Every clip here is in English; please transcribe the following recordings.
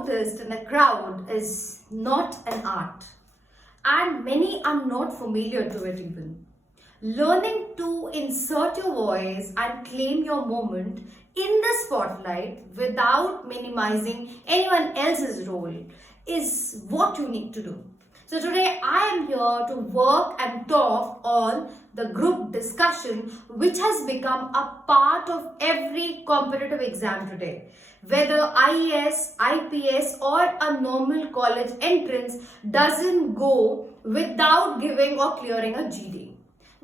noticed in a crowd is not an art, and many are not familiar to it even. Learning to insert your voice and claim your moment in the spotlight without minimizing anyone else's role is what you need to do. So today I am here to work and talk on the group discussion, which has become a part of every competitive exam today. Whether IAS, IPS or a normal college entrance doesn't go without giving or clearing a GD.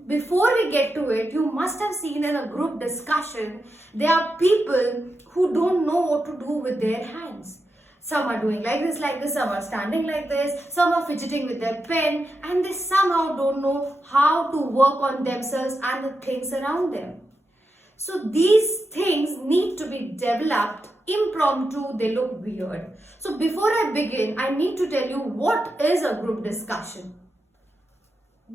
Before we get to it, you must have seen in a group discussion, there are people who don't know what to do with their hands. Some are doing like this, some are standing like this, some are fidgeting with their pen, and they somehow don't know how to work on themselves and the things around them. So these things need to be developed impromptu, they look weird. So before I begin, I need to tell you what is a group discussion.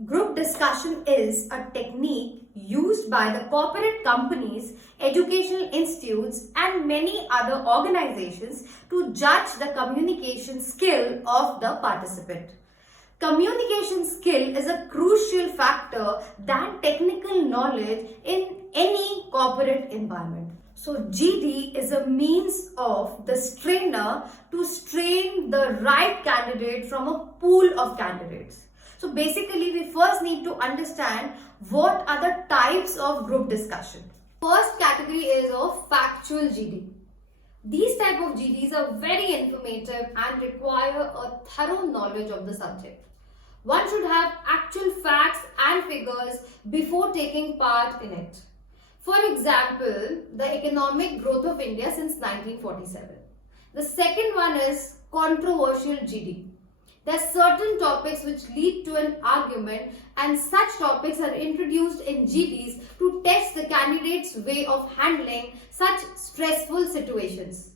Group discussion is a technique used by the corporate companies, educational institutes and many other organizations to judge the communication skill of the participant. Communication skill is a crucial factor than technical knowledge in any corporate environment. So GD is a means of the strainer to strain the right candidate from a pool of candidates. So basically, we first need to understand what are the types of group discussion. First category is of factual GD. These type of GDs are very informative and require a thorough knowledge of the subject. One should have actual facts and figures before taking part in it. For example, the economic growth of India since 1947. The second one is controversial GD. There are certain topics which lead to an argument, and such topics are introduced in GDs to test the candidate's way of handling such stressful situations.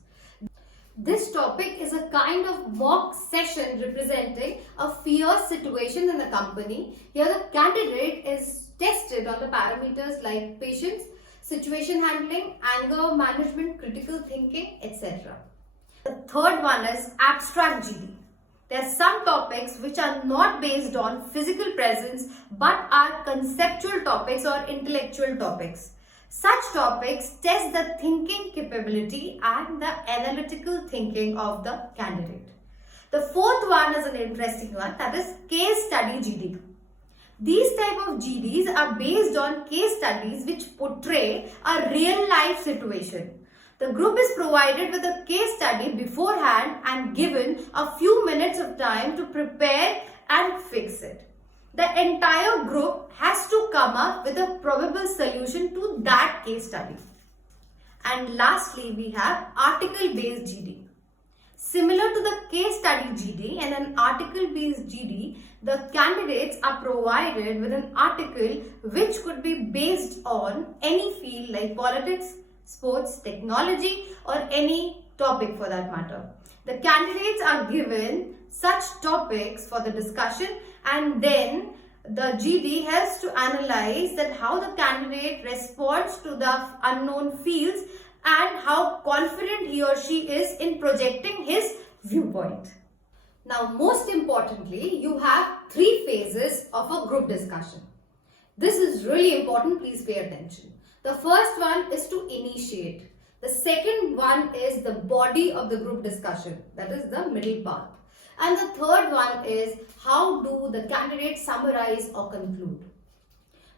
This topic is a kind of mock session representing a fierce situation in the company. Here the candidate is tested on the parameters like patience, situation handling, anger management, critical thinking, etc. The third one is abstract GD. There are some topics which are not based on physical presence but are conceptual topics or intellectual topics. Such topics test the thinking capability and the analytical thinking of the candidate. The fourth one is an interesting one, that is case study GD. These type of GDs are based on case studies which portray a real life situation. The group is provided with a case study beforehand and given a few minutes of time to prepare and fix it. The entire group has to come up with a probable solution to that case study. And lastly, we have article-based GD. Similar to the case study GD and an article-based GD, the candidates are provided with an article which could be based on any field like politics, sports, technology or any topic for that matter. The candidates are given such topics for the discussion, and then the GD helps to analyze that how the candidate responds to the unknown fields and how confident he or she is in projecting his viewpoint. Now, most importantly, you have three phases of a group discussion. This is really important, please pay attention. The first one is to initiate. The second one is the body of the group discussion, that is the middle part. And the third one is how do the candidates summarize or conclude.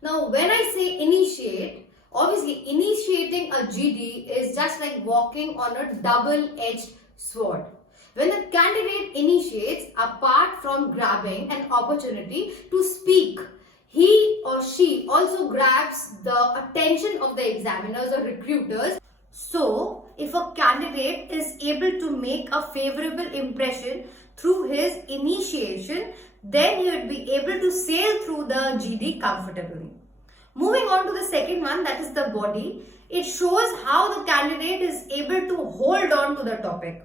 Now, when I say initiate, obviously initiating a GD is just like walking on a double-edged sword. When the candidate initiates, apart from grabbing an opportunity to speak, he or she also grabs the attention of the examiners or recruiters. So, if a candidate is able to make a favorable impression through his initiation, then he would be able to sail through the GD comfortably. Moving on to the second one, that is the body. It shows how the candidate is able to hold on to the topic.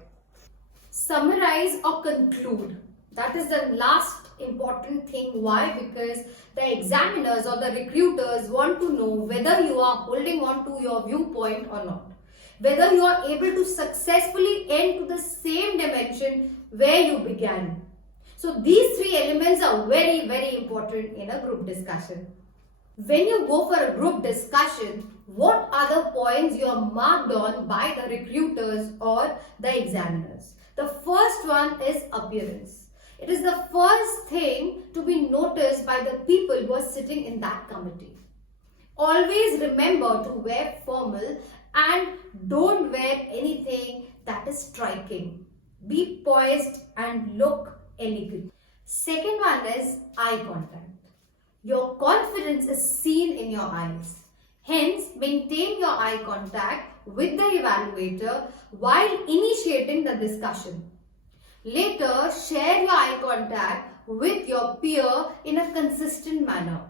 Summarize or conclude. That is the last important thing. Why? Because the examiners or the recruiters want to know whether you are holding on to your viewpoint or not. whether you are able to successfully end to the same dimension where you began. So these three elements are very, very important in a group discussion. When you go for a group discussion, what are the points you are marked on by the recruiters or the examiners? The first one is appearance. It is the first thing to be noticed by the people who are sitting in that committee. Always remember to wear formal and don't wear anything that is striking. Be poised and look elegant. Second one is eye contact. Your confidence is seen in your eyes. Hence, maintain your eye contact with the evaluator while initiating the discussion. Later, share your eye contact with your peer in a consistent manner.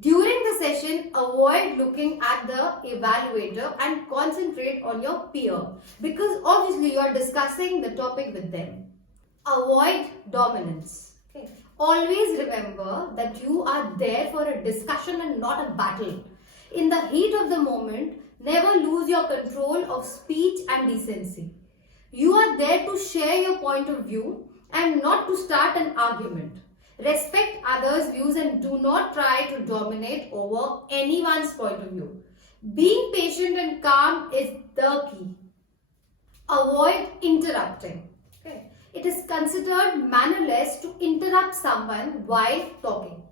During the session, avoid looking at the evaluator and concentrate on your peer because obviously you are discussing the topic with them. Avoid dominance. Okay. Always remember that you are there for a discussion and not a battle. In the heat of the moment, never lose your control of speech and decency. You are there to share your point of view and not to start an argument. Respect others' views and do not try to dominate over anyone's point of view. Being patient and calm is the key. Avoid interrupting. Okay. It is considered Manulis to interrupt someone while talking.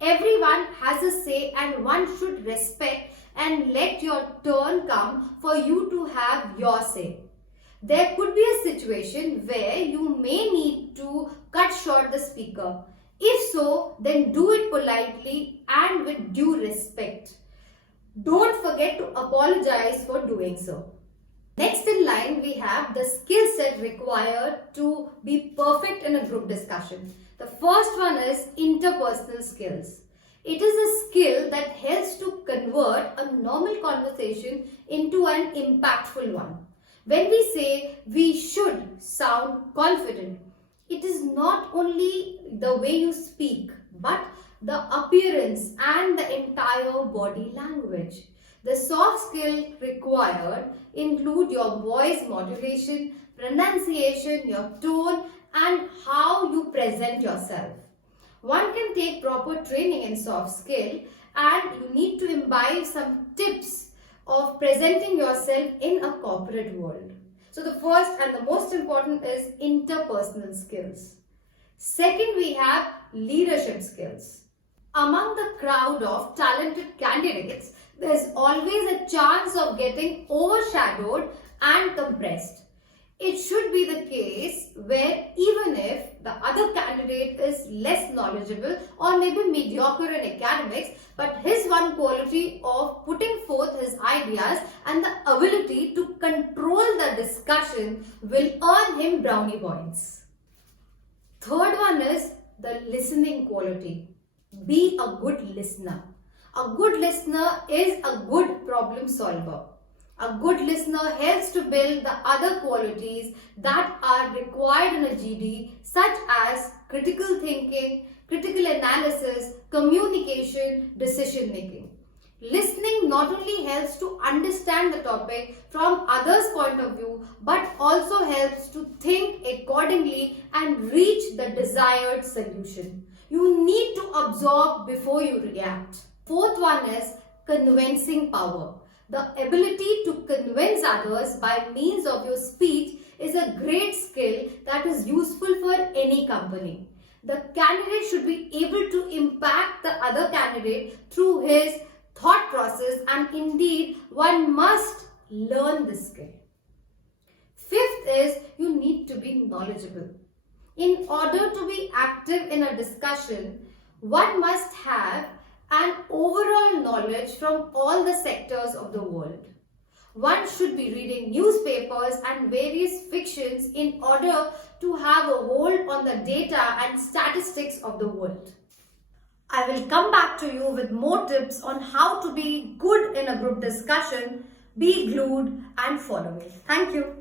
Everyone has a say and one should respect and let your turn come for you to have your say. There could be a situation where you may need to cut short the speaker. If so, then do it politely and with due respect. Don't forget to apologize for doing so. Next in line, we have the skill set required to be perfect in a group discussion. The first one is interpersonal skills. It is a skill that helps to convert a normal conversation into an impactful one. When we say we should sound confident, it is not only the way you speak, but the appearance and the entire body language. The soft skills required include your voice modulation, pronunciation, your tone, and how you present yourself. One can take proper training in soft skill and you need to imbibe some tips of presenting yourself in a corporate world. So the first and the most important is interpersonal skills. Second, we have leadership skills. Among the crowd of talented candidates, there is always a chance of getting overshadowed and compressed. It should be the case where even if the other candidate is less knowledgeable or maybe mediocre in academics, but his one quality of putting forth his ideas and the ability to control the discussion will earn him brownie points. Third one is the listening quality. Be a good listener. A good listener is a good problem solver. A good listener helps to build the other qualities that are required in a GD, such as critical thinking, critical analysis, communication, decision making. Listening not only helps to understand the topic from others' point of view, but also helps to think accordingly and reach the desired solution. You need to absorb before you react. Fourth one is convincing power. The ability to convince others by means of your speech is a great skill that is useful for any company. The candidate should be able to impact the other candidate through his thought process, and indeed one must learn this skill. Fifth is you need to be knowledgeable. In order to be active in a discussion, one must have an overall knowledge from all the sectors of the world. One should be reading newspapers and various fictions in order to have a hold on the data and statistics of the world. I will come back to you with more tips on how to be good in a group discussion. Be glued and follow me. Thank you.